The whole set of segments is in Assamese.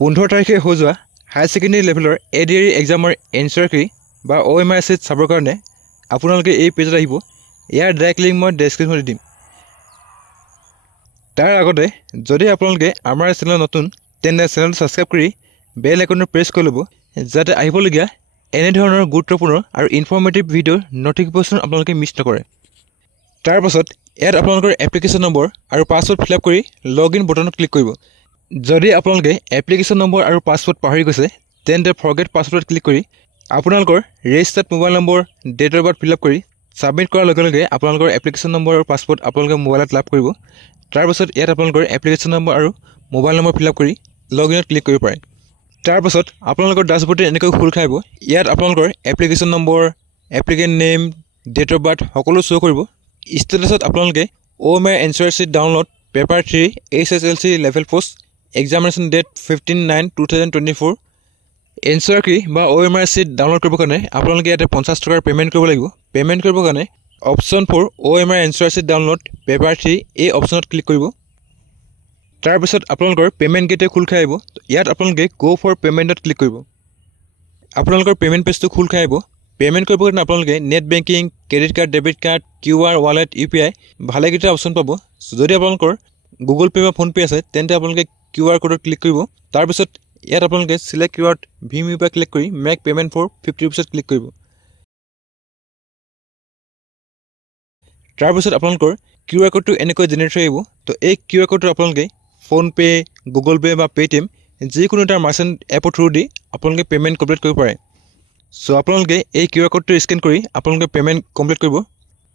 15 তাৰিখে হৈ যোৱা হায়াৰ ছেকেণ্ডেৰী লেভেলৰ এডিআৰই এক্সামৰ এনচাৰ কি বা OMR চিট চাবৰ কাৰণে আপোনালোকে এই পেজত আহিব। ইয়াৰ ডাইৰেক্ট লিংক মই ডেছক্ৰিপশ্যনত দিম। তাৰ আগতে যদি আপোনালোকে আমাৰ চেনেল নতুন তেন্তে চেনেলটো ছাবস্ক্ৰাইব কৰি বেল আইকনটো প্ৰেছ কৰি ল'ব, যাতে আহিবলগীয়া এনে ধৰণৰ গুৰুত্বপূৰ্ণ আৰু ইনফৰ্মেটিভ ভিডিঅ'ৰ নটিফিকেশ্যন আপোনালোকে মিছ নকৰে। তাৰ পাছত ইয়াত আপোনালোকৰ এপ্লিকেশ্যন নম্বৰ আৰু পাছৱৰ্ড ফিল আপ কৰি লগ ইন বটনত ক্লিক কৰিব। যদি আপোনালোকে এপ্লিকেশ্যন নম্বৰ আৰু পাছৱৰ্ড পাহৰি গৈছে তেন্তে ফৰগেট পাছৱৰ্ডত ক্লিক কৰি আপোনালোকৰ registered mobile number, date of birth fill up কৰি ছাবমিট কৰাৰ লগে লগে আপোনালোকৰ এপ্লিকেশ্যন নম্বৰ আৰু পাছৱৰ্ড আপোনালোকে মোবাইলত লাভ কৰিব। তাৰপাছত ইয়াত আপোনালোকৰ এপ্লিকেশ্যন নম্বৰ আৰু মোবাইল নম্বৰ ফিল আপ কৰি লগ ইনত ক্লিক কৰিব পাৰে। তাৰপাছত আপোনালোকৰ ডাছবৰ্ডে এনেকৈ খোল খাই আহিব। ইয়াত আপোনালোকৰ application number, applicant name, date of birth সকলো শ্ব' কৰিব। ষ্টেটাছত আপোনালোকে OMR answer sheet download paper 3 HSLC level post examination date 15/9/2024 answer key বা OMR চিট ডাউনলোড কৰিবৰ কাৰণে আপোনালোকে ইয়াতে 50 টকাৰ পে'মেণ্ট কৰিব লাগিব। পে'মেণ্ট কৰিবৰ কাৰণে option 4 OMR answer sheet download paper 3 এই অপশ্যনত ক্লিক কৰিব। তাৰপিছত আপোনালোকৰ পে'মেণ্ট গেটৱে খোল খাই আহিব। ইয়াত আপোনালোকে গ' ফৰ পে'মেণ্টত ক্লিক কৰিব। আপোনালোকৰ পে'মেণ্ট পেজটো খোল খাই আহিব। পে'মেণ্ট কৰিবৰ কাৰণে আপোনালোকে net banking, credit card, debit card, QR, wallet, UPI ভালেকেইটা অপশ্যন পাব। যদি আপোনালোকৰ গুগল পে' বা ফোনপে' আছে তেন্তে আপোনালোকে QR ক'ডত ক্লিক কৰিব। তাৰপিছত ইয়াত আপোনালোকে চিলেক্ট QRত ভীম UPI ক্লিক কৰি মেক পে'মেণ্ট ফৰ 50 ৰুপিছত ক্লিক কৰিব। তাৰপিছত আপোনালোকৰ QR ক'ডটো এনেকৈ জেনেৰেট হৈ আহিব। তো এই QR ক'ডটো আপোনালোকে ফোনপে', গুগল পে' বা পে'টিএম যিকোনো এটা মাৰ্চেণ্ট এপৰ থ্ৰু দি আপোনালোকে পে'মেণ্ট কমপ্লিট কৰিব পাৰে। চ' আপোনালোকে এই QR ক'ডটো স্কেন কৰি আপোনালোকে পে'মেণ্ট কমপ্লিট কৰিব।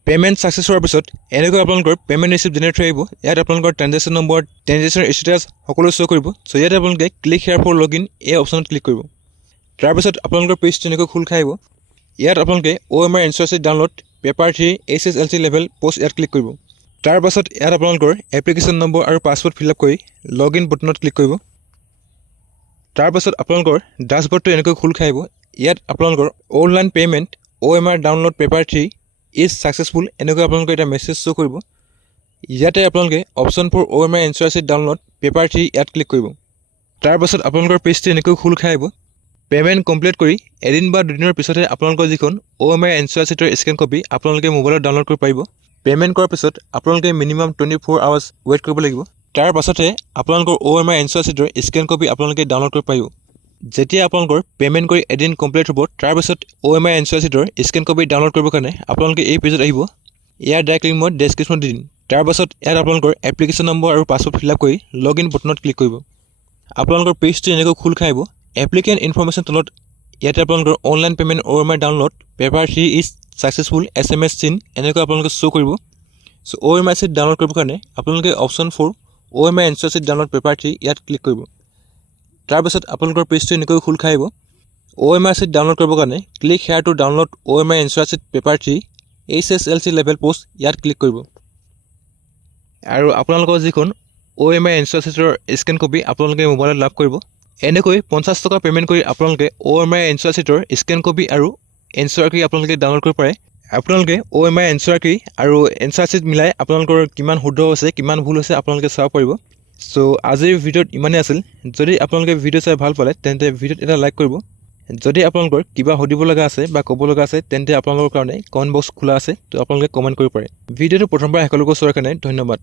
পে'মেণ্ট ছাকচেছ হোৱাৰ পিছত এনেকৈ আপোনালোকৰ পে'মেণ্ট ৰিচিপ্ট জেনেৰেট হৈ আহিব। ইয়াত আপোনালোকৰ ট্ৰানজেকশ্যন নম্বৰ, ট্ৰানজেকশ্যন ষ্টেটাছ সকলো শ্ব' কৰিব। চ' ইয়াত আপোনালোকে click here for log in এই অপশ্যনত ক্লিক কৰিব। তাৰপিছত আপোনালোকৰ পেজটো এনেকৈ খোল খাই আহিব। ইয়াত আপোনালোকে OMR answer sheet download paper 3 HSLC level post ইয়াত ক্লিক কৰিব। তাৰপাছত ইয়াত আপোনালোকৰ এপ্লিকেশ্যন নম্বৰ আৰু পাছৱৰ্ড ফিল আপ কৰি লগ ইন বটনত ক্লিক কৰিব। তাৰপাছত আপোনালোকৰ ডাছবৰ্ডটো এনেকৈ খোল খাই আহিব। ইয়াত আপোনালোকৰ online payment OMR download paper 3 is successful এনেকৈ আপোনালোকে এটা মেছেজ শ্ব' কৰিব। ইয়াতে আপোনালোকে option 4 OMR answer sheet download paper 3 ইয়াত ক্লিক কৰিব। তাৰপাছত আপোনালোকৰ পেজটো এনেকৈ খোল খাই আহিব। পে'মেণ্ট কমপ্লিট কৰি এদিন বা দুদিনৰ পিছতে আপোনালোকৰ যিখন OMR এনচাৰ চিটৰ স্কেন কপি আপোনালোকে মোবাইলত ডাউনলোড কৰিব পাৰিব। পে'মেণ্ট কৰাৰ পিছত আপোনালোকে মিনিমাম 24 আৱাৰ্ছ ৱেইট কৰিব লাগিব। তাৰ পাছতে আপোনালোকৰ OMR এনচাৰ চিটৰ স্কেন কপি আপোনালোকে ডাউনলোড কৰিব পাৰিব। যেতিয়া আপোনালোকৰ পে'মেণ্ট কৰি এদিন কমপ্লিট হ'ব তাৰপিছত OMR এনচাৰ চিটৰ স্কেন কপি ডাউনলোড কৰিবৰ কাৰণে আপোনালোকে এই পেজত আহিব। ইয়াৰ ডাইৰেক্ট লিংক মই ডেছক্ৰিপশ্যনত দি দিম। তাৰপাছত ইয়াত আপোনালোকৰ এপ্লিকেশ্যন নম্বৰ আৰু পাছৱৰ্ড ফিল আপ কৰি লগ ইন বটনত ক্লিক কৰিব। আপোনালোকৰ পেজটো এনেকৈ খোল খাই আহিব। এপ্লিকেণ্ট ইনফৰ্মেশ্যন তলত ইয়াতে আপোনালোকৰ online payment OMR download paper 3 is successful SMS চিন এনেকৈ আপোনালোকে শ্ব' কৰিব। চ' OMR চিট ডাউনলোড কৰিবৰ কাৰণে আপোনালোকে option 4 OMR answer sheet download paper 3 ইয়াত ক্লিক কৰিব। তাৰপিছত আপোনালোকৰ পেজটো এনেকৈ খোল খাই আহিব। OMR চিট ডাউনলোড কৰিবৰ কাৰণে click here to download OMR answer sheet paper 3 HSLC level post ইয়াত ক্লিক কৰিব। আৰু আপোনালোকৰ যিখন OMR এনচাৰ চিটৰ স্কেন কপি আপোনালোকে মোবাইলত লাভ কৰিব। এনেকৈ 50 টকা পে'মেণ্ট কৰি আপোনালোকে OMR এনচাৰ চিটৰ স্কেন কপি আৰু এনচাৰ কি আপোনালোকে ডাউনলোড কৰিব পাৰে। আপোনালোকে OMR এনচাৰ কি আৰু এনচাৰ চিট মিলাই আপোনালোকৰ কিমান শুদ্ধ হৈছে কিমান ভুল হৈছে আপোনালোকে চাব পাৰিব। চ' আজিৰ ভিডিঅ'ত ইমানেই আছিল। যদি আপোনালোকে ভিডিঅ' চাই ভাল পালে তেন্তে ভিডিঅ'ত এটা লাইক কৰিব। যদি আপোনালোকৰ কিবা সুধিব লগা আছে বা ক'ব লগা আছে তেন্তে আপোনালোকৰ কাৰণে কমেণ্ট বক্স খোলা আছে, তো আপোনালোকে কমেণ্ট কৰিব পাৰে। ভিডিঅ'টো প্ৰথমবাৰ শেষলৈকে চোৱাৰ কাৰণে ধন্যবাদ।